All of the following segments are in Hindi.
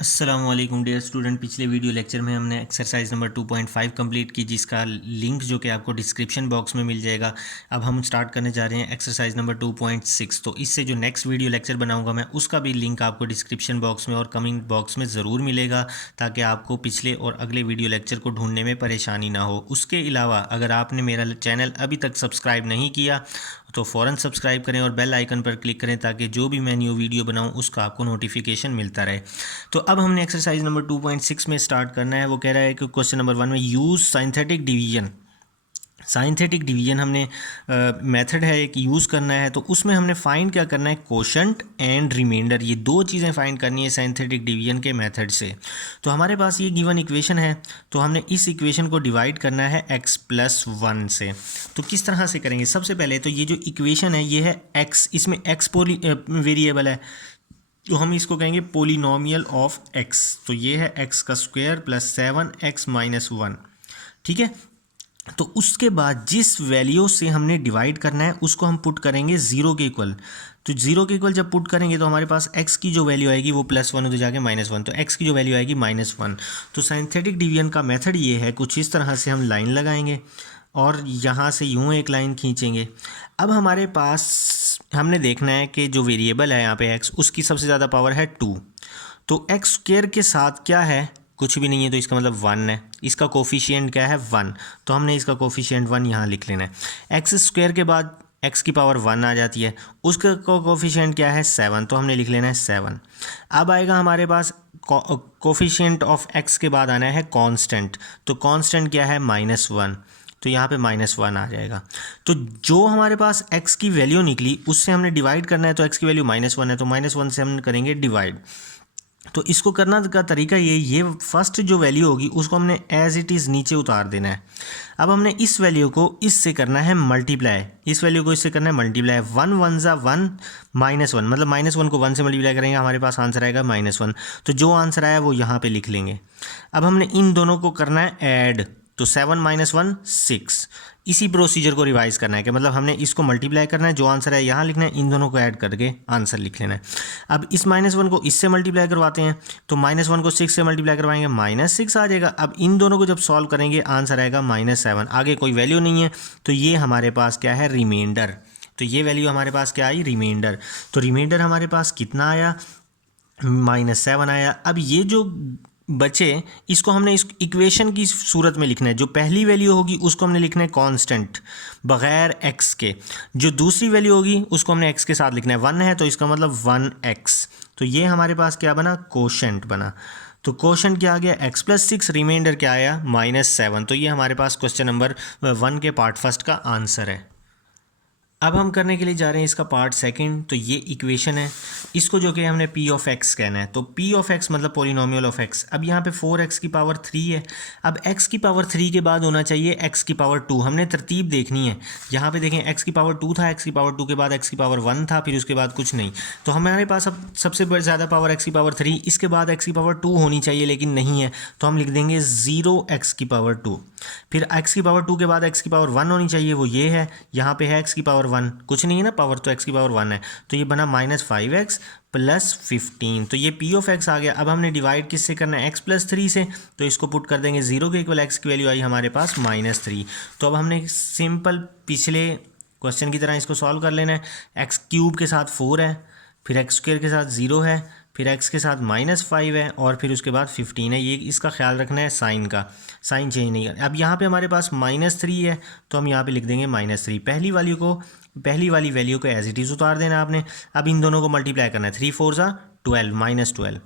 अस्सलाम वालेकुम डियर स्टूडेंट। पिछले वीडियो लेक्चर में हमने एक्सरसाइज नंबर 2.5 कंप्लीट की, जिसका लिंक जो कि आपको डिस्क्रिप्शन बॉक्स में मिल जाएगा। अब हम स्टार्ट करने जा रहे हैं एक्सरसाइज नंबर 2.6। तो इससे जो नेक्स्ट वीडियो लेक्चर बनाऊंगा मैं, उसका भी लिंक आपको डिस्क्रिप्शन बॉक्स में और कमेंट बॉक्स में ज़रूर मिलेगा, ताकि आपको पिछले और अगले वीडियो लेक्चर को ढूंढने में परेशानी ना हो। उसके अलावा अगर आपने मेरा चैनल अभी तक सब्सक्राइब नहीं किया तो फ़ौरन सब्सक्राइब करें और बेल आइकन पर क्लिक करें, ताकि जो भी मैं न्यू वीडियो बनाऊं उसका आपको नोटिफिकेशन मिलता रहे। तो अब हमने एक्सरसाइज नंबर 2.6 में स्टार्ट करना है। वो कह रहा है कि क्वेश्चन नंबर 1 में use synthetic division. Synthetic division हमने मेथड है एक यूज़ करना है। तो उसमें हमने फाइंड क्या करना है, कोशंट एंड रिमाइंडर। ये दो चीज़ें फाइंड करनी है साइंथेटिक डिवीजन के मेथड से। तो हमारे पास ये गिवन इक्वेशन है, तो हमने इस इक्वेशन को डिवाइड करना है x+1 से। तो किस तरह से करेंगे? सबसे पहले तो ये जो इक्वेशन है ये है x, इसमें x वेरिएबल है, तो हम इसको कहेंगे पोलिनोमियल ऑफ x। तो ये है x का स्क्वायर प्लस 7x-1। ठीक है। तो उसके बाद जिस वैल्यू से हमने डिवाइड करना है उसको हम पुट करेंगे ज़ीरो के इक्वल। तो ज़ीरो के इक्वल जब पुट करेंगे तो हमारे पास x की जो वैल्यू आएगी वो +1 होते जाके -1, तो x की जो वैल्यू आएगी -1। तो साइंथेटिक डिवीजन का मेथड ये है, कुछ इस तरह से हम लाइन लगाएंगे और यहाँ से यूँ एक लाइन खींचेंगे। अब हमारे पास हमने देखना है कि जो वेरिएबल है यहाँ पे x, उसकी सबसे ज़्यादा पावर है 2। तो एक्स स्क्वायर के साथ क्या है, कुछ भी नहीं है, तो इसका मतलब 1 है। इसका कोफिशिएंट क्या है, 1, तो हमने इसका कोफिशिएंट 1 यहाँ लिख लेना है। एक्स स्क्वायर के बाद एक्स की पावर 1 आ जाती है, उसका कोफिशिएंट क्या है, 7, तो हमने लिख लेना है 7। अब आएगा हमारे पास कोफिशिएंट ऑफ एक्स के बाद आना है कांस्टेंट। तो कांस्टेंट क्या है, -1, तो यहाँ पे -1 आ जाएगा। तो जो हमारे पास x की वैल्यू निकली उससे हमने डिवाइड करना है, तो x की वैल्यू -1 है, तो -1 से हम करेंगे डिवाइड। तो इसको करना का तरीका ये फर्स्ट जो वैल्यू होगी उसको हमने एज इट इज़ नीचे उतार देना है। अब हमने इस वैल्यू को इससे करना है मल्टीप्लाई, इस वैल्यू को इससे करना है मल्टीप्लाई। 1 1 ज़ा 1 -1, मतलब -1 को 1 से मल्टीप्लाई करेंगे, हमारे पास आंसर आएगा -1। तो जो आंसर आया वो यहाँ पे लिख लेंगे। अब हमने इन दोनों को करना है ऐड, तो 7 - 1 6। इसी प्रोसीजर को रिवाइज करना है कि मतलब हमने इसको मल्टीप्लाई करना है, जो आंसर है यहाँ लिखना है, इन दोनों को ऐड करके आंसर लिख लेना है। अब इस -1 को इससे मल्टीप्लाई करवाते हैं, तो -1 को 6 से मल्टीप्लाई करवाएंगे, -6 आ जाएगा। अब इन दोनों को जब सॉल्व करेंगे आंसर आएगा -7। आगे कोई वैल्यू नहीं है, तो ये हमारे पास क्या है, रिमाइंडर। तो ये वैल्यू हमारे पास क्या आई, रिमाइंडर। तो रिमाइंडर हमारे पास कितना आया, -7 आया। अब ये जो बचे इसको हमने इस इक्वेशन की सूरत में लिखना है। जो पहली वैल्यू होगी उसको हमने लिखना है कांस्टेंट बगैर x के, जो दूसरी वैल्यू होगी उसको हमने x के साथ लिखना है। 1 है तो इसका मतलब 1x। तो ये हमारे पास क्या बना, कोशेंट बना। तो कोशेंट क्या आ गया, x+6, रिमाइंडर क्या आया, -7। तो ये हमारे पास क्वेश्चन नंबर 1 के पार्ट फर्स्ट का आंसर है। अब हम करने के लिए जा रहे हैं इसका पार्ट सेकंड। तो ये इक्वेशन है, इसको जो कि हमने p ऑफ x कहना है। तो p ऑफ x मतलब पोलिनोमियल ऑफ x। अब यहाँ पे 4x की पावर 3 है। अब x की पावर 3 के बाद होना चाहिए x की पावर 2। हमने तरतीब देखनी है। यहाँ पे देखें, x की पावर 2 था, x की पावर 2 के बाद x की पावर 1 था, फिर उसके बाद कुछ नहीं। तो हमारे पास अब सबसे ज़्यादा पावर x की पावर 3, इसके बाद x की पावर 2 होनी चाहिए, लेकिन नहीं है, तो हम लिख देंगे 0x की पावर 2। फिर x की पावर 2 के बाद x की पावर 1 होनी चाहिए, वो ये है। यहाँ पे है x की पावर 1, कुछ नहीं है ना पावर, तो x की पावर 1 है, तो ये बना -5x + 15। तो ये p ऑफ x आ गया। अब हमने डिवाइड किससे करना है, x+3 से, तो इसको पुट कर देंगे 0 के इक्वल। x की वैल्यू आई हमारे पास -3। तो अब हमने सिंपल पिछले क्वेश्चन की तरह इसको सॉल्व कर लेना है। x³ के साथ 4 है, फिर x² के साथ 0 है, फिर x के साथ -5 है, और फिर उसके बाद 15 है। ये इसका ख्याल रखना है, साइन का, साइन चेंज नहीं करना। अब यहाँ पे हमारे पास -3 है, तो हम यहाँ पे लिख देंगे -3। पहली वाली वैल्यू को एज इट इज़ उतार देना आपने। अब इन दोनों को मल्टीप्लाई करना है, 3 4 ज़ा 12, -12।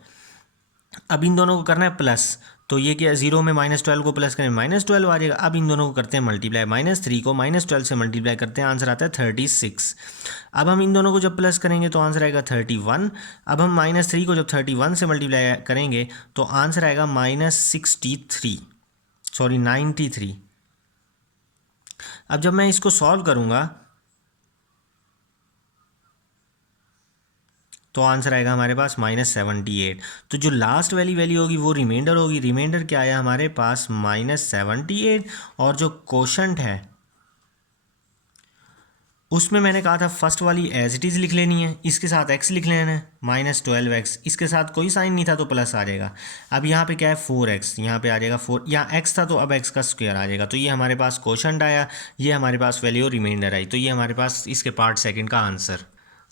अब इन दोनों को करना है प्लस, तो ये क्या, 0 में -12 को प्लस करें, -12 आ जाएगा। अब इन दोनों को करते हैं मल्टीप्लाई, -3 को -12 से मल्टीप्लाई करते हैं, आंसर आता है 36। अब हम इन दोनों को जब प्लस करेंगे तो आंसर आएगा 31। अब हम -3 को जब 31 से मल्टीप्लाई करेंगे तो आंसर आएगा -63, सॉरी 93। अब जब मैं इसको सॉल्व करूँगा तो आंसर आएगा हमारे पास -78। तो जो लास्ट वाली वैल्यू होगी वो रिमाइंडर होगी। रिमाइंडर क्या आया हमारे पास, -78। और जो कोशंट है उसमें मैंने कहा था फर्स्ट वाली एज इट इज़ लिख लेनी है, इसके साथ x लिख लेना है -12x, इसके साथ कोई साइन नहीं था तो प्लस आ जाएगा। अब यहाँ पे क्या है 4x, यहाँ पे आ जाएगा 4, यहाँ x था तो अब x का स्क्वायर आ जाएगा। तो ये हमारे पास क्वोशंट आया, ये हमारे पास वैल्यू रिमाइंडर आई। तो ये हमारे पास इसके पार्ट सेकंड का आंसर।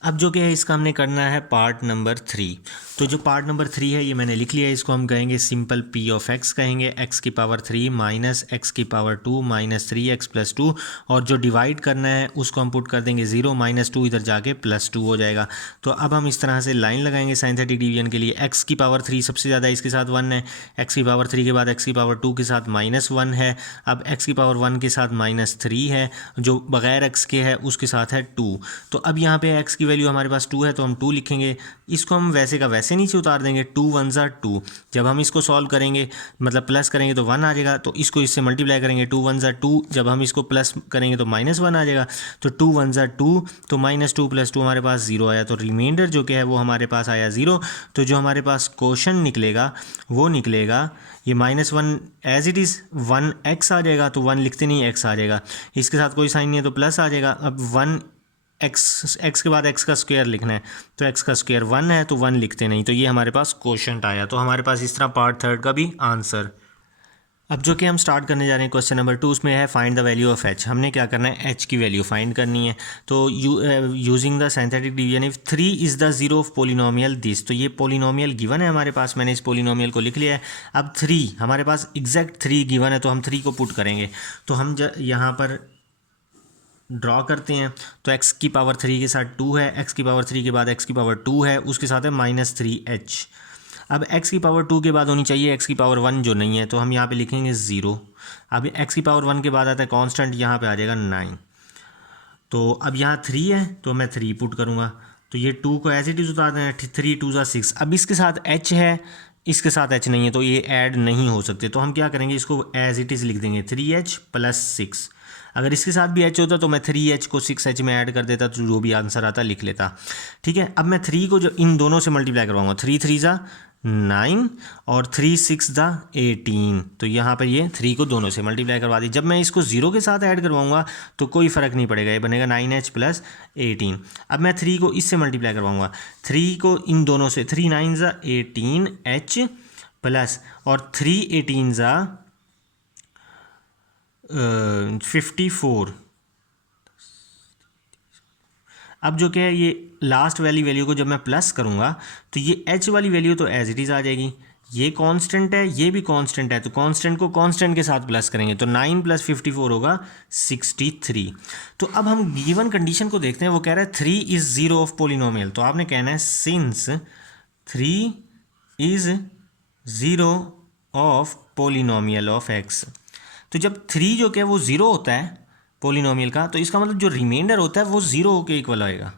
अब जो कि है इसका हमने करना है पार्ट नंबर 3। तो जो पार्ट नंबर 3 है ये मैंने लिख लिया है, इसको हम कहेंगे सिंपल p ऑफ x कहेंगे, x की पावर 3 माइनस x की पावर 2 माइनस 3x प्लस 2, और जो डिवाइड करना है उसको हम पुट कर देंगे 0 -2 इधर जाके +2 हो जाएगा। तो अब हम इस तरह से लाइन लगाएंगे साइंथेटिक डिवीजन के लिए। x की पावर 3 सबसे ज़्यादा, इसके साथ 1 है, x की पावर 3 के बाद x की पावर 2 के साथ -1 है, अब x की पावर 1 के साथ -3 है, जो बग़ैर x के है उसके साथ है 2। तो अब यहाँ पे x की वैल्यू हमारे पास 2 है तो हम 2 लिखेंगे, इसको हम वैसे का वैसे नीचे उतार देंगे, 2 1 ज़ा 2। जब हम इसको सॉल्व करेंगे मतलब प्लस करेंगे तो 1 आ जाएगा, तो इसको इससे मल्टीप्लाई करेंगे, 2 1 ज़ा 2, जब हम इसको प्लस करेंगे तो -1 आ जाएगा, तो 2 1 ज़ा 2, तो -2 + 2 हमारे पास 0 आया, तो रिमाइंडर जो कि है वो हमारे पास आया 0। तो जो हमारे पास क्वोशंट निकलेगा वो निकलेगा ये -1 एज इट इज़ 1x आ जाएगा, तो 1 लिखते नहीं x आ जाएगा, इसके साथ कोई साइन नहीं है तो प्लस आ जाएगा। अब 1 x के बाद x का स्क्वायर लिखना है, तो x का स्क्वायर 1 है तो 1 लिखते नहीं, तो ये हमारे पास क्वोशंट आया। तो हमारे पास इस तरह पार्ट थर्ड का भी आंसर। अब जो कि हम स्टार्ट करने जा रहे हैं क्वेश्चन नंबर 2, उसमें है find the value of h। हमने क्या करना है, h की वैल्यू फाइंड करनी है। तो using the synthetic division if 3 is the zero of polynomial this, तो ये पोलिनोमियल गिवन है हमारे पास, मैंने इस पोलिनोमियल को लिख लिया है। अब 3 हमारे पास एग्जैक्ट 3 गिवन है तो हम 3 को पुट करेंगे, तो हम यहाँ पर ड्रॉ करते हैं। तो x की पावर 3 के साथ 2 है, x की पावर 3 के बाद x की पावर 2 है, उसके साथ है -3h। अब x की पावर 2 के बाद होनी चाहिए x की पावर 1 जो नहीं है, तो हम यहाँ पे लिखेंगे 0। अब x की पावर 1 के बाद आता है कांस्टेंट, यहाँ पे आ जाएगा 9। तो अब यहाँ 3 है तो मैं 3 पुट करूँगा, तो ये 2 को एज इट इज़ उतार दें, 3 2 ज़ा 6। अब इसके साथ h है, इसके साथ h नहीं है, तो ये ऐड नहीं हो सकते, तो हम क्या करेंगे, इसको एज इट इज़ लिख देंगे 3h + 6। अगर इसके साथ भी h होता तो मैं 3h को 6h में ऐड कर देता, तो जो भी आंसर आता लिख लेता। ठीक है, अब मैं 3 को जो इन दोनों से मल्टीप्लाई करवाऊंगा, 3 3 ज़ा 9 और 3 6 ज़ा 18, तो यहाँ पर ये 3 को दोनों से मल्टीप्लाई करवा दी। जब मैं इसको 0 के साथ ऐड करवाऊंगा तो कोई फ़र्क नहीं पड़ेगा, ये बनेगा 9h + 18। अब मैं 3 को इससे मल्टीप्लाई करवाऊंगा, 3 को इन दोनों से, 3 9 ज़ा 18h प्लस और 3 18 ज़ा 54। अब जो क्या है, ये लास्ट वाली वैल्यू को जब मैं प्लस करूँगा तो ये h वाली वैल्यू तो एज इट इज़ आ जाएगी, ये कांस्टेंट है, ये भी कांस्टेंट है, तो कांस्टेंट को कांस्टेंट के साथ प्लस करेंगे, तो 9 + 54 होगा 63। तो अब हम गिवन कंडीशन को देखते हैं, वो कह रहा है 3 इज़ ज़ीरो ऑफ पोलिनोमियल। तो आपने कहना है since 3 is zero of polynomial of x। तो जब 3 जो क्या वो 0 होता है पोलिनोमियल का, तो इसका मतलब जो रिमाइंडर होता है वो 0 के इक्वल आएगा।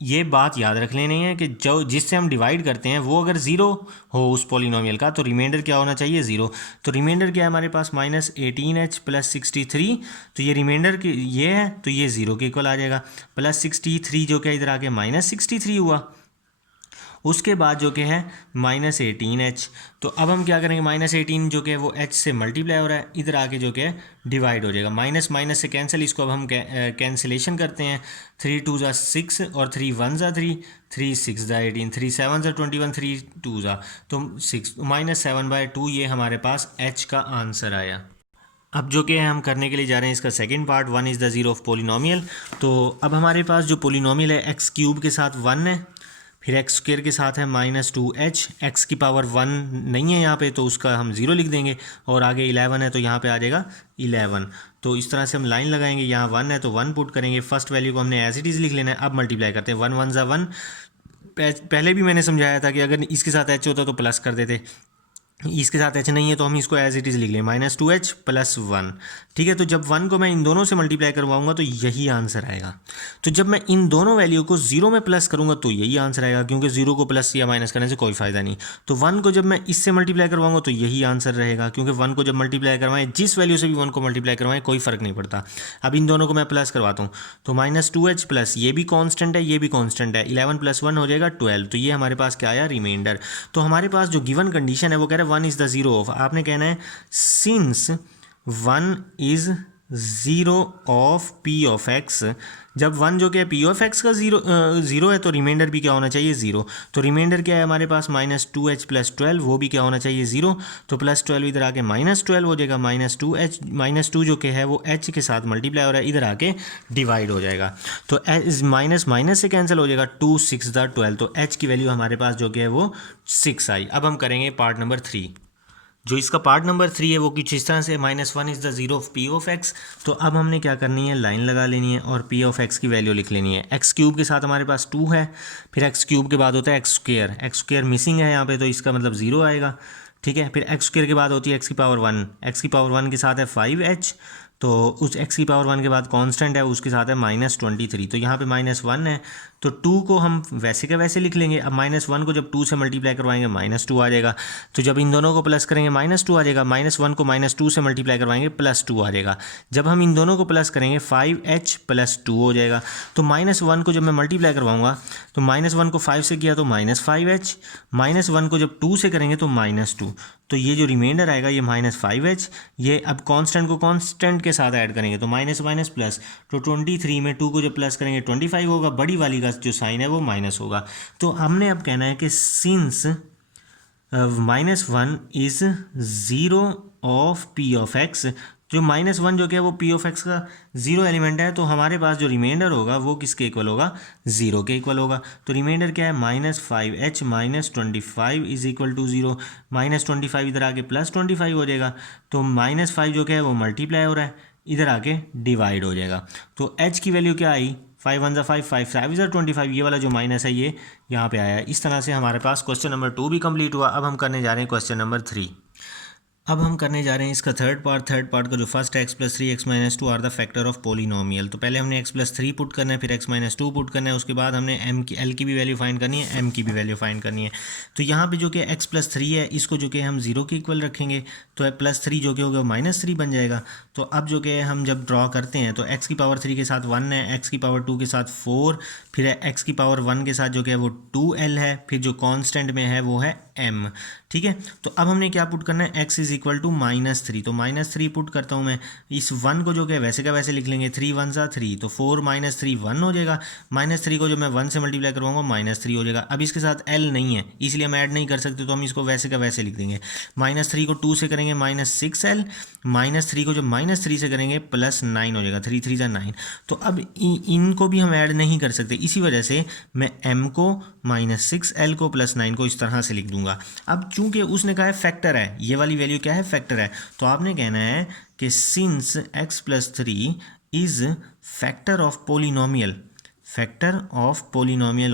ये बात याद रख लेनी है कि जो जिससे हम डिवाइड करते हैं वो अगर 0 हो उस पोलिनोमियल का, तो रिमाइंडर क्या होना चाहिए, 0। तो रिमाइंडर क्या है हमारे पास, -18h + 63। तो ये रिमाइंडर के ये है तो ये 0 के इक्वल आ जाएगा, +63 जो क्या इधर आके -63 हुआ, उसके बाद जो कि है -18h। तो अब हम क्या करेंगे, -18 जो कि है वो h से मल्टीप्लाई हो रहा है, इधर आके जो कि है डिवाइड हो जाएगा, माइनस माइनस से कैंसिल, इसको अब हम कैंसिलेशन करते हैं। 3 2 ज़ा 6 और 3 1 ज़ा 3, 3 6 ज़ा 18, 3 7 ज़ा 21, 3 2 ज़ा तो 6, -7/2 ये हमारे पास h का आंसर आया। अब जो कि हम करने के लिए जा रहे हैं इसका second part, 1 is the zero of polynomial. तो अब हमारे पास जो पोलिनोमियल है x³ के साथ 1 है, फिर x² के साथ है -2h, x की पावर 1 नहीं है यहाँ पे तो उसका हम 0 लिख देंगे, और आगे 11 है तो यहाँ पे आ जाएगा 11। तो इस तरह से हम लाइन लगाएंगे, यहाँ 1 है तो 1 पुट करेंगे, फर्स्ट वैल्यू को हमने एज इट इज़ लिख लेना है। अब मल्टीप्लाई करते हैं, 1 1 ज़ा 1। पहले भी मैंने समझाया था कि अगर इसके साथ h होता तो प्लस कर देते, इसके साथ h नहीं है तो हम इसको एज इट इज़ लिख लें, -2h + 1। ठीक है, तो जब 1 को मैं इन दोनों से मल्टीप्लाई करवाऊंगा तो यही आंसर आएगा। तो जब मैं इन दोनों वैल्यू को 0 में प्लस करूंगा तो यही आंसर आएगा, क्योंकि 0 को प्लस या माइनस करने से कोई फ़ायदा नहीं। तो 1 को जब मैं इससे मल्टीप्लाई करवाऊंगा तो यही आंसर रहेगा, क्योंकि 1 को जब मल्टीप्लाई करवाएं, जिस वैल्यू से भी 1 को मल्टीप्लाई करवाएं कोई फ़र्क नहीं पड़ता। अब इन दोनों को मैं प्लस करवाता हूँ, तो -2h प्लस ये भी कॉन्स्टेंट है, ये भी कॉन्स्टेंट है, 11 + 1 हो जाएगा 12। तो ये हमारे पास क्या आया, रिमाइंडर। तो हमारे पास जो गिवन कंडीशन है वो कह रहा है 1 इज़ द ज़ीरो ऑफ, आपने कहना है since 1 is zero of P of x. जब वन जो क्या है पी ऑफ एक्स का ज़ीरो है तो रिमाइंडर भी क्या होना चाहिए ज़ीरो। तो रिमाइंडर क्या है हमारे पास -2h + 12, वो भी क्या होना चाहिए ज़ीरो। तो +12 इधर आके -12 हो जाएगा, -2h -2 जो कि है वो h के साथ मल्टीप्लाई हो रहा है, इधर आके डिवाइड हो जाएगा। तो माइनस माइनस से कैंसिल हो जाएगा, 2 6 12, तो h की वैल्यू हमारे पास जो कि है वो 6 आई। अब हम करेंगे पार्ट नंबर 3। जो इसका पार्ट नंबर 3 है वो कुछ इस तरह से, -1 is the zero of P of x. तो अब हमने क्या करनी है, लाइन लगा लेनी है और पी ऑफ एक्स की वैल्यू लिख लेनी है। एक्स क्यूब के साथ हमारे पास 2 है, फिर एक्स क्यूब के बाद होता है एक्स स्क्वेयर मिसिंग है यहाँ पे, तो इसका मतलब 0 आएगा। ठीक है, फिर एक्स स्क्वेयर के बाद होती है एक्स की पावर 1, एक्स की पावर 1 के साथ है 5h, तो उस एक्स की पावर 1 के बाद कांस्टेंट है उसके साथ है -23। तो यहाँ पे -1 है, तो 2 को हम वैसे का वैसे लिख लेंगे। अब -1 को जब 2 से मल्टीप्लाई करवाएंगे -2 आ जाएगा। तो जब इन दोनों को प्लस करेंगे -2 आ जाएगा, -1 को -2 से मल्टीप्लाई करवाएंगे +2 आ जाएगा। जब हम इन दोनों को प्लस करेंगे 5h + 2 हो जाएगा। तो -1 को जब मैं मल्टीप्लाई करवाऊंगा तो -1 को 5 से किया तो -5h, -1 को जब 2 से करेंगे तो -2। तो ये जो रिमाइंडर आएगा ये -5h, ये अब कांस्टेंट को कांस्टेंट के साथ ऐड करेंगे तो माइनस माइनस प्लस, तो 23 में 2 को जब प्लस करेंगे 25 होगा, बड़ी वाली का जो साइन है वो माइनस होगा। तो हमने अब कहना है कि since -1 is zero of P of x, जो -1 जो क्या है वो पी ऑफ एक्स का ज़ीरो एलिमेंट है, तो हमारे पास जो रिमाइंडर होगा वो किसके इक्वल होगा, ज़ीरो के इक्वल होगा। तो रिमाइंडर क्या है, -5h -25 is equal to zero. -25 इधर आके +25 हो जाएगा, तो -5 जो क्या है वो मल्टीप्लाई हो रहा है, इधर आके डिवाइड हो जाएगा। तो h की वैल्यू क्या आई, 5 1 5 5 5 25, ये वाला जो माइनस है ये यहाँ पे आया है। इस तरह से हमारे पास क्वेश्चन नंबर 2 भी कंप्लीट हुआ। अब हम करने जा रहे हैं क्वेश्चन नंबर 3। अब हम करने जा रहे हैं इसका थर्ड पार्ट का जो फर्स्ट है, x + 3 x - 2 are the factor of polynomial. तो पहले हमने x + 3 पुट करना है, फिर x - 2 पुट करना है, उसके बाद हमने l की भी वैल्यू फाइंड करनी है, m की भी वैल्यू फाइंड करनी है। तो यहाँ पे जो कि x + 3 है इसको जो कि हम 0 के इक्वल रखेंगे, तो +3 जो कि होगा -3 बन जाएगा। तो अब जो कि हम जब ड्रॉ करते हैं तो x की पावर 3 के साथ 1 है, x की पावर 2 के साथ 4, फिर x की पावर 1 के साथ जो कि है वो 2l है, फिर जो कॉन्स्टेंट में है वो है m। ठीक है, तो अब हमने क्या पुट करना है, x इज इक्वल टू -3, तो -3 पुट करता हूँ मैं। इस 1 को जो कि वैसे का वैसे लिख लेंगे, 3 1 सा 3, तो 4 -3 1 हो जाएगा। -3 को जो मैं 1 से मल्टीप्लाई करवाऊंगा -3 हो जाएगा। अब इसके साथ l नहीं है इसलिए हम ऐड नहीं कर सकते, तो हम इसको वैसे का वैसे लिख देंगे। -3 को 2 से करेंगे -6l, -3 को जब -3 से करेंगे +9 हो जाएगा, 3 3 सा 9। तो अब इनको भी हम ऐड नहीं कर सकते, इसी वजह से मैं m को -6l को +9 को इस तरह से लिख दूंगा। अब चूंकि उसने कहा है फैक्टर है, ये वाली वैल्यू क्या है, फैक्टर है, तो आपने कहना है कि since x + 3 is factor of polynomial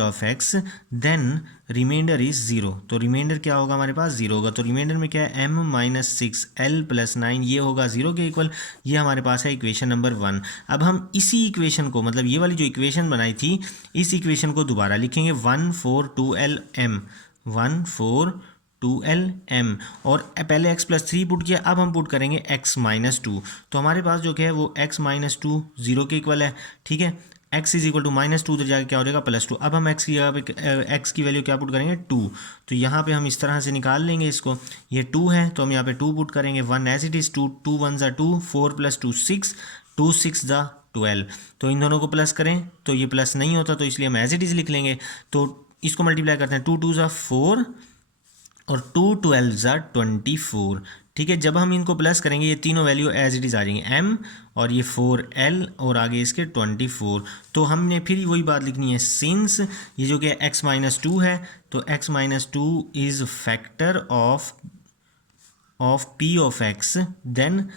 of x, then remainder is 0। तो रिमाइंडर क्या होगा, हमारे पास 0 होगा। तो रिमाइंडर में क्या है, m - 6l + 9, ये होगा 0 के इक्वल। ये हमारे पास है इक्वेशन नंबर 1। अब हम इसी इक्वेशन को, मतलब ये वाली जो इक्वेशन बनाई थी, इस इक्वेशन को दोबारा लिखेंगे, 142lm 142lm, और पहले x + 3 पुट किया, अब हम पुट करेंगे x - 2। तो हमारे पास जो क्या है वो x - 2 0 के इक्वल है। ठीक है, x इज इक्वल टू -2, उधर जाके क्या हो जाएगा +2। अब हम x की जगह पे x की वैल्यू क्या पुट करेंगे, 2। तो यहाँ पे हम इस तरह से निकाल लेंगे इसको, ये 2 है तो हम यहाँ पे 2 पुट करेंगे, 1 एज इट इज़, 2 2 1 ज़ा 2, 4 + 2 6, 2 6 ज़ा 12। तो इन दोनों को प्लस करें तो ये प्लस नहीं होता, तो इसलिए हम एज इट इज़ लिख लेंगे। तो इसको मल्टीप्लाई करते हैं, 2 2 ज़ा 4 और 2 12 ज़ा 24। ठीक है, जब हम इनको प्लस करेंगे ये तीनों वैल्यू एज इट इज़ आ जाएंगे, m और ये 4l और आगे इसके 24। तो हमने फिर वही बात लिखनी है, सिंस ये जो कि x - 2 है, तो x - 2 is factor of p of x, then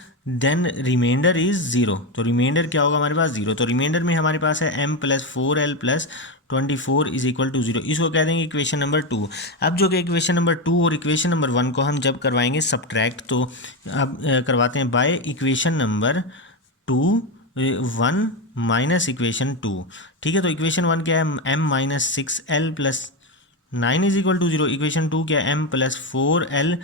remainder is 0। तो रिमाइंडर क्या होगा हमारे पास, 0। तो रिमाइंडर में हमारे पास है m + 4l + 24 is equal to 0। इसको कह देंगे इक्वेशन नंबर 2। अब जो कि इक्वेशन नंबर 2 और इक्वेशन नंबर 1 को हम जब करवाएंगे सब्ट्रैक्ट, तो अब करवाते हैं by equation number 2 1 minus equation 2। ठीक है, तो इक्वेशन 1 क्या है, m - 6l + 9 is equal to 0। Equation 2 क्या है, m + 4l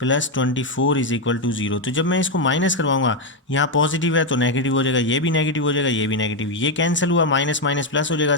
plus 24 is equal to 0। तो जब मैं इसको माइनस करवाऊंगा, यहाँ पॉजिटिव है तो नेगेटिव हो जाएगा, ये भी नेगेटिव हो जाएगा, ये भी नेगेटिव, ये कैंसिल हुआ, माइनस माइनस प्लस हो जाएगा,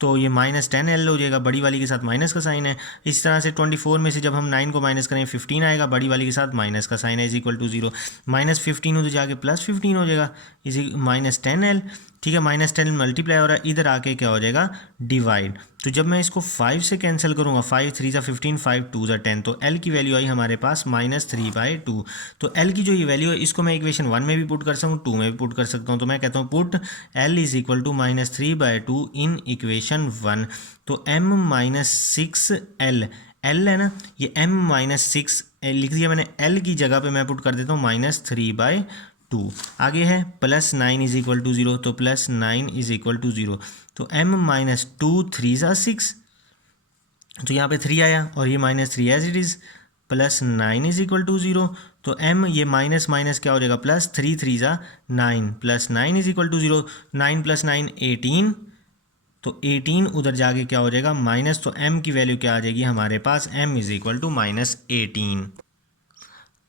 तो ये -10L हो जाएगा, बड़ी वाली के साथ माइनस का साइन है। इस तरह से 24 में से जब हम 9 को माइनस करें 15 आएगा, बड़ी वाली के साथ माइनस का साइन है, इज इक्वल टू 0। -15 हो तो जाके +15 हो जाएगा, इज -10L। ठीक है, -10 मल्टीप्लाई हो रहा है, इधर आके क्या हो जाएगा, डिवाइड। तो जब मैं इसको 5 से कैंसिल करूँगा, 5 3 ज़ा 15, 5 2 ज़ा 10, तो L की वैल्यू आई हमारे पास -3/2। तो L की जो ये वैल्यू है, इसको मैं इक्वेशन 1 में भी पुट कर सकता हूँ, 2 में भी पुट कर सकता हूँ। तो मैं कहता हूँ put L is equal to -3/2 in equation 1। तो m-6L, L है ना, ये m-6 लिख दिया मैंने, L की जगह पे मैं पुट कर देता हूँ -3/2। आगे है +9 इज इक्वल टू 0, तो +9 इज इक्वल टू 0। तो m-2 3 ज़ा 6, तो यहाँ पे 3 आया और ये -3 as it is, +9 is equal to 0। तो m ये माइनस माइनस क्या हो जाएगा, +3 3 ज़ा 9, +9 इज इक्वल टू 0। 9 + 9 18, तो 18 उधर जाके क्या हो जाएगा माइनस, तो m की वैल्यू क्या आ जाएगी हमारे पास, m इज इक्वल टू -18।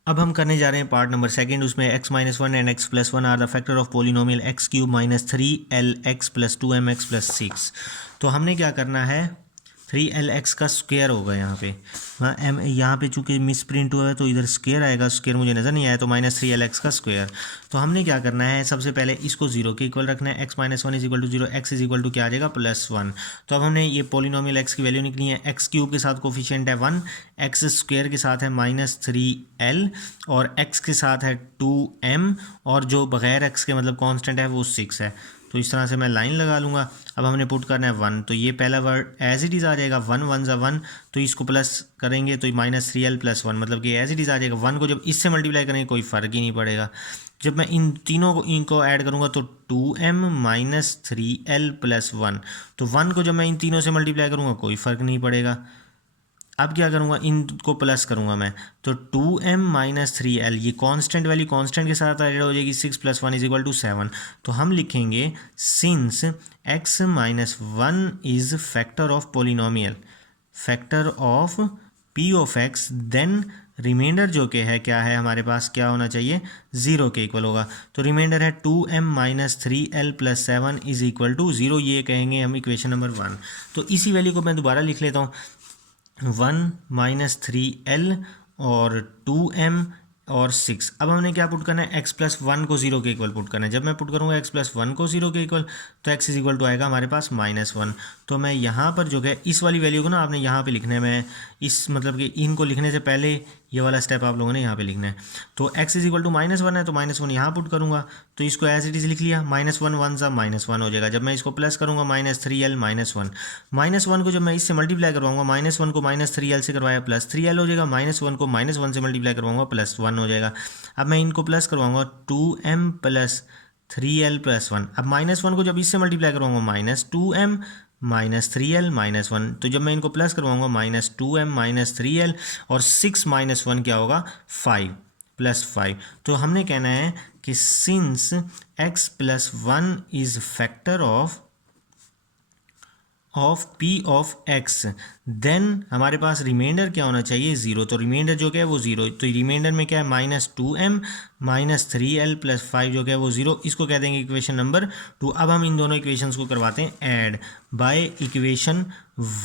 अब हम करने जा रहे हैं पार्ट नंबर 2, उसमें x-1 and x+1 are the factor of polynomial x³ -3lx + 2mx + 6। तो हमने क्या करना है, 3lx का स्क्वायर होगा यहाँ पे, हाँ m यहाँ पे चूँकि मिस प्रिंट हुआ है तो इधर स्क्वायर आएगा, स्क्वायर मुझे नज़र नहीं आया, तो -3lx का स्क्वायर। तो हमने क्या करना है, सबसे पहले इसको 0 के इक्वल रखना है, x-1 is equal to 0, x is equal to क्या आ जाएगा +1। तो अब हमने ये पोलिनोमियल x की वैल्यू निकली है, x³ के साथ कोफिशिएंट है 1, x² के साथ है -3l, और x के साथ है 2m, और जो बगैर x के मतलब कांस्टेंट है वो 6 है। तो इस तरह से मैं लाइन लगा लूँगा। अब हमने पुट करना है 1, तो ये पहला वर्ड एज इट इज़ आ जाएगा, 1 1 ज़ा 1, तो इसको प्लस करेंगे तो -3l + 1, मतलब कि एज इट इज़ आ जाएगा। 1 को जब इससे मल्टीप्लाई करेंगे कोई फ़र्क ही नहीं पड़ेगा। जब मैं इन तीनों को इनको ऐड करूँगा तो 2m - 3l + 1, तो 1 को जब मैं इन तीनों से मल्टीप्लाई करूँगा कोई फ़र्क नहीं पड़ेगा। अब क्या करूँगा, इनको प्लस करूँगा मैं, तो 2m - 3l, ये कांस्टेंट वैल्यू कांस्टेंट के साथ ऐड हो जाएगी, 6 + 1 = 7। तो हम लिखेंगे since x - 1 is factor of polynomial, factor of p of x, then remainder जो कि है क्या है हमारे पास, क्या होना चाहिए, 0 के इक्वल होगा। तो रिमाइंडर है 2m - 3l + 7 = 0, ये कहेंगे हम इक्वेशन नंबर 1। तो इसी वैल्यू को मैं दोबारा लिख लेता हूँ, 1 - 3l और 2m और 6। अब हमने क्या पुट करना है, x+1 को 0 के इक्वल पुट करना है। जब मैं पुट करूँगा x+1 को 0 के इक्वल, तो x इज इक्वल टू आएगा हमारे पास -1। तो मैं यहाँ पर जो है इस वाली वैल्यू को ना आपने यहाँ पे लिखना है, मैं इस मतलब कि इनको लिखने से पहले ये वाला स्टेप आप लोगों ने यहाँ पे लिखना है। तो x इज इक्वल टू -1 है, तो -1 यहाँ पुट करूँगा, तो इसको एज इट इज़ लिख लिया, -1 1 ज़ा -1 हो जाएगा। जब मैं इसको प्लस करूँगा -3l - 1 को जब मैं इससे मल्टीप्लाई करवाऊँगा, -1 को -3l से करवाया +3l हो जाएगा, -1 को -1 से मल्टीप्लाई करवाऊँगा +1 हो जाएगा। अब मैं इनको प्लस करवाऊँगा 2m + 3l + 1। अब -1 को जब इससे मल्टीप्लाई करवाऊँगा -2m - 3l - 1, तो जब मैं इनको प्लस करवाऊँगा -2m - 3l, और 6 - 1 क्या होगा, 5 + 5। तो हमने कहना है कि since x + 1 is factor of p of x, then हमारे पास रिमाइंडर क्या होना चाहिए, 0। तो रिमाइंडर जो क्या है वो 0, तो रिमाइंडर में क्या है -2m - 3l + 5 जो क्या है वो 0, इसको कह देंगे इक्वेशन नंबर 2। अब हम इन दोनों इक्वेशंस को करवाते हैं add by equation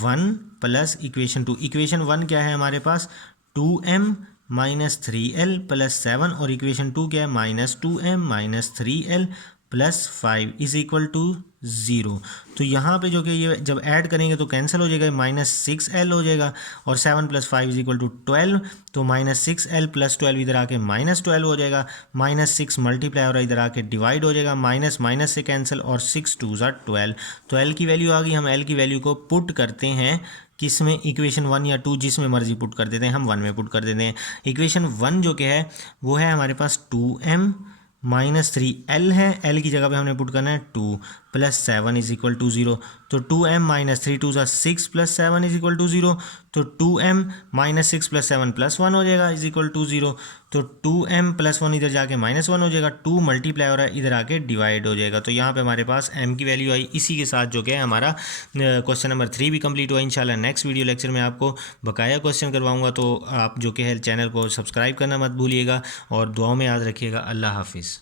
1 + equation 2। Equation 1 क्या है हमारे पास, 2m - 3l + 7, और इक्वेशन 2 क्या है, -2m - 3l + 5 = 0। तो यहाँ पे जो कि ये जब ऐड करेंगे तो कैंसिल हो जाएगा, -6l हो जाएगा, और 7 + 5 = 12, तो -6l + 12 इधर आके -12 हो जाएगा, -6 मल्टीप्लाई हो रहा है इधर आके डिवाइड हो जाएगा, माइनस माइनस से कैंसिल, और 6 2 ज़ा 12। तो l की वैल्यू आ गई, हम l की वैल्यू को पुट करते हैं किसमें, इक्वेशन 1 या 2 जिसमें मर्जी पुट कर देते हैं, हम 1 में पुट कर देते हैं। इक्वेशन 1 जो कि है वो है हमारे पास 2m - 3l है, l की जगह पे हमने पुट करना है 2 प्लस 7 इज इक्वल टू 0। तो 2m minus 3 2 6 plus 7 is equal to 0। तो 2m माइनस 6 प्लस 7 प्लस 1 हो जाएगा इज इक्वल टू 0। तो 2m प्लस 1 इधर जाके माइनस 1 हो जाएगा, 2 मल्टीप्लाई हो रहा है इधर आके डिवाइड हो जाएगा। तो यहाँ पे हमारे पास m की वैल्यू आई। इसी के साथ जो कि हमारा क्वेश्चन नंबर 3 भी कंप्लीट हुआ। इंशाल्लाह नेक्स्ट वीडियो लेक्चर में आपको बकाया क्वेश्चन करवाऊंगा, तो आप जो कि है चैनल को सब्सक्राइब करना मत भूलिएगा और दुआओं में याद रखिएगा। अल्लाह हाफिज़।